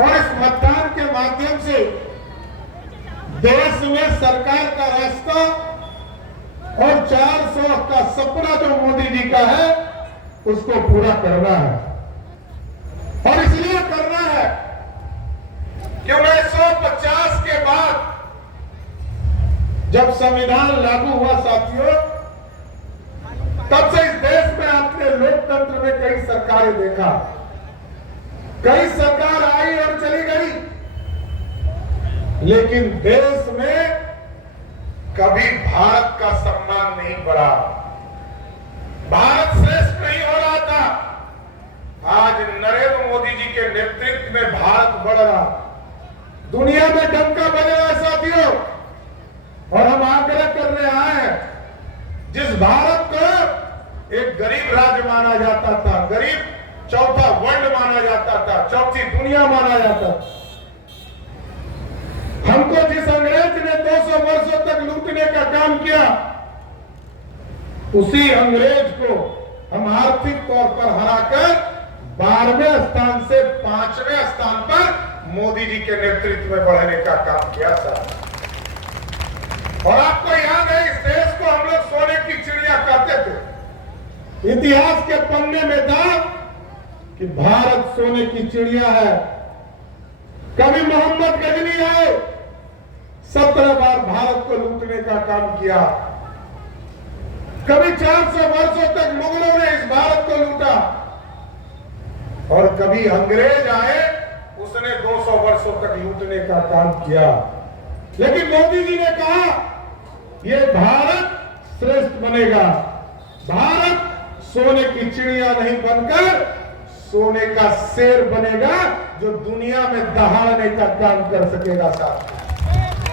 और इस मतदान के माध्यम से देश में सरकार का रास्ता और 400 का सपना जो मोदी जी का है उसको पूरा करना है। और इसलिए करना है कि 1950 के बाद जब संविधान लागू हुआ साथियों, तब से इस देश में आपने लोकतंत्र में कई सरकारें देखा, कई सरकार आई और चली गई, लेकिन देश में कभी भारत का सम्मान नहीं बढ़ा, भारत श्रेष्ठ नहीं हो रहा था। आज नरेंद्र मोदी जी के नेतृत्व में भारत बढ़ रहा, दुनिया में डंका बज रहा है साथियों। और हम आग्रह करने आए हैं, जिस भारत को एक गरीब राज्य माना जाता था, गरीब चौथा वर्ल्ड माना जाता था, चौथी दुनिया माना जाता था, हमको जिस अंग्रेज ने 200 वर्षों तक लूटने का काम किया, उसी अंग्रेज को हम आर्थिक तौर पर हराकर 12वें स्थान से 5वें स्थान पर मोदी जी के नेतृत्व में बढ़ने का काम किया था। और आपको याद है, इस देश को हम लोग सोने की चिड़िया कहते थे। इतिहास के पन्ने में था कि भारत सोने की चिड़िया है। कभी मोहम्मद गजनी आए, 17 बार भारत को लूटने का काम किया। कभी 400 वर्षों तक मुगलों ने इस भारत को लूटा, और कभी अंग्रेज आए, उसने 200 वर्षों तक लूटने का काम किया। लेकिन मोदी जी ने कहा, यह भारत श्रेष्ठ बनेगा, भारत सोने की चिड़िया नहीं बनकर सोने का शेर बनेगा, जो दुनिया में दहाड़ने का काम कर सकेगा साथ।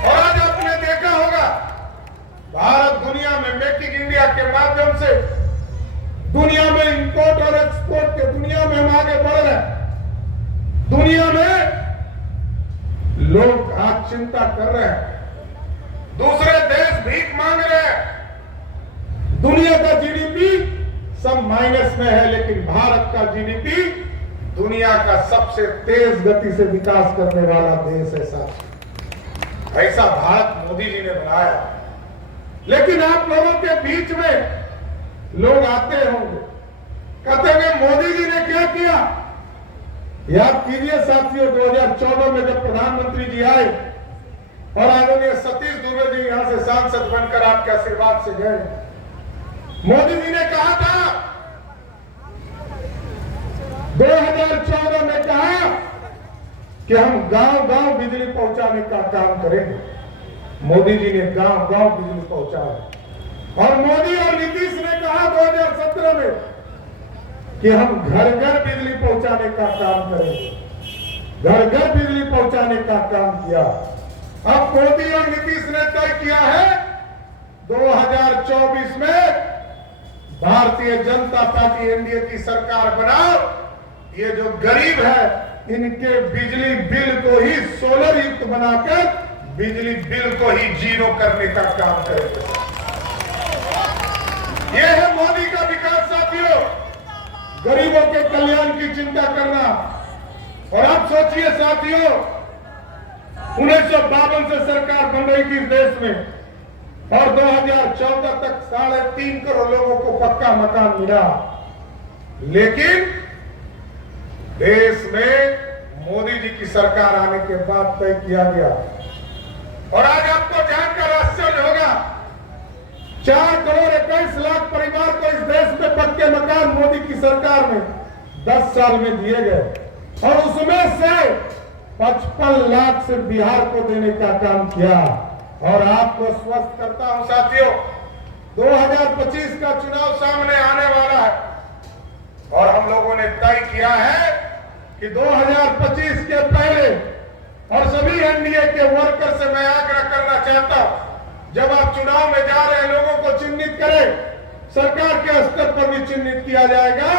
और आज आपने देखा होगा, भारत दुनिया में मेक इन इंडिया के माध्यम से दुनिया में इंपोर्ट और एक्सपोर्ट के दुनिया में हम आगे बढ़ रहे हैं। दुनिया में लोग आज चिंता कर रहे हैं, दूसरे देश भीख मांग रहे हैं। दुनिया का जीडीपी सब माइनस में है, लेकिन भारत का जीडीपी दुनिया का सबसे तेज गति से विकास करने वाला देश है साहब। ऐसा भारत मोदी जी ने बनाया। लेकिन आप लोगों के बीच में लोग आते होंगे, कहते हैं मोदी जी ने क्या किया। याद कीजिए साथियों, 2014 में जब प्रधानमंत्री जी आए और आदरणीय सतीश दुबे जी यहां से सांसद बनकर आपके आशीर्वाद से गए, मोदी जी ने कहा था, 2014 में कहा कि हम गांव-गांव बिजली पहुंचाने का काम करेंगे। मोदी जी ने गांव-गांव बिजली पहुंचाया। और मोदी और नीतीश ने कहा 2017 में कि हम घर-घर बिजली पहुंचाने का काम करेंगे, घर-घर बिजली पहुंचाने का काम किया। अब मोदी और नीतीश ने तय किया है 2024 में भारतीय जनता पार्टी एनडीए की सरकार बनाओ। ये जो गरीब है, इनके बिजली बिल को ही सोलर युक्त बनाकर बिजली बिल को ही जीरो करने का काम करेंगे। ये है मोदी का विकास साथियों, गरीबों के कल्याण की चिंता करना। और आप सोचिए साथियों, 1952 से सरकार बन रही थी इस देश में, और 2014 तक 3.5 करोड़ लोगों को पक्का मकान मिला। लेकिन देश में मोदी जी की सरकार आने के बाद तय किया गया, और आज आपको जानकर आश्चर्य होगा, 4 करोड़ 21 लाख परिवार को इस देश में पक्के मकान मोदी की सरकार में 10 साल में दिए गए, और उसमें से 55 लाख सिर्फ बिहार को देने का काम किया। और आपको स्वस्थ करता हूं साथियों, 2025 का चुनाव सामने आने वाला है, और हम लोगों ने तय किया है कि 2025 के पहले, और सभी एनडीए के वर्कर से मैं आग्रह करना चाहता हूं, जब आप चुनाव में जा रहे लोगों को चिन्हित करें, सरकार के स्तर पर भी चिन्हित किया जाएगा।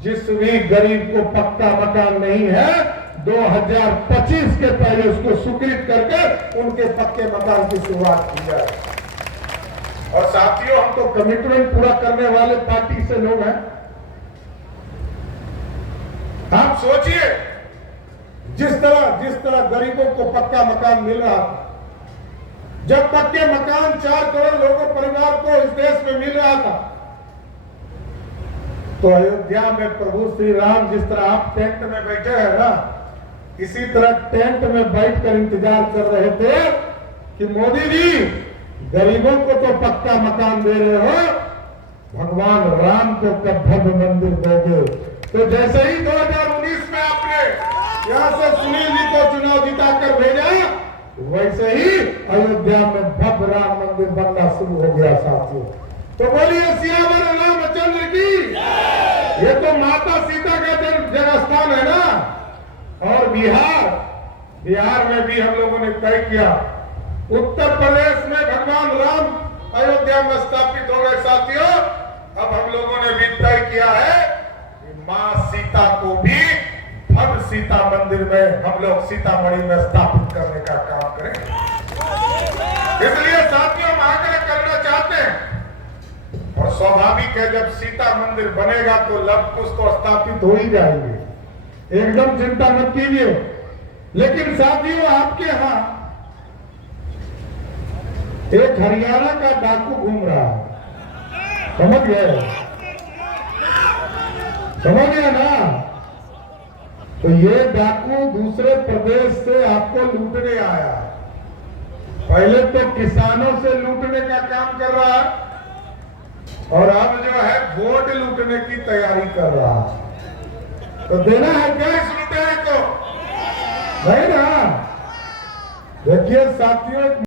जिस भी गरीब को पक्का मकान नहीं है, 2025 के पहले उसको स्वीकृत करके उनके पक्के मकान की शुरुआत की जाए। और साथियों, हम तो कमिटमेंट पूरा करने वाले पार्टी से लोग हैं। आप सोचिए, जिस तरह गरीबों को पक्का मकान मिल रहा था, जब पक्के मकान 4 करोड़ लोगों परिवार को इस देश में मिल रहा था, तो अयोध्या में प्रभु श्री राम जिस तरह आप टेंट में बैठे हैं ना, इसी तरह टेंट में बैठकर इंतजार कर रहे थे कि मोदी जी गरीबों को तो पक्का मकान दे रहे हो, भगवान राम को कब भव्य मंदिर दोगे। तो जैसे ही 2019 में आपने यहां से सुनील जी को चुनाव जिताकर भेजा, वैसे ही अयोध्या में भव्य राम मंदिर बनना शुरू हो गया साथियों। तो बोलिए सियावर रामचंद्र की। ये तो माता सीता का जन्म स्थान है ना। और बिहार में भी हम लोगों ने तय किया, उत्तर प्रदेश में भगवान राम अयोध्या में स्थापित हो गए साथियों। अब हम लोगों ने भी तय किया है कि मां सीता को भी भव्य सीता मंदिर में हम लोग सीतामढ़ी में स्थापित करने का काम करें। इसलिए साथियों हम आग्रह करना चाहते हैं, और स्वाभाविक है जब सीता मंदिर बनेगा तो लव कुश तो स्थापित हो ही जाएंगे, एकदम चिंता मत कीजिए। लेकिन साथियों आपके यहां एक हरियाणा का डाकू घूम रहा है, समझ गए ना। तो ये डाकू दूसरे प्रदेश से आपको लूटने आया। पहले तो किसानों से लूटने का काम कर रहा है, और अब जो है वोट लूटने की तैयारी कर रहा है। तो देना है क्या इस लुटेरे को? नहीं ना। देखिए साथियों,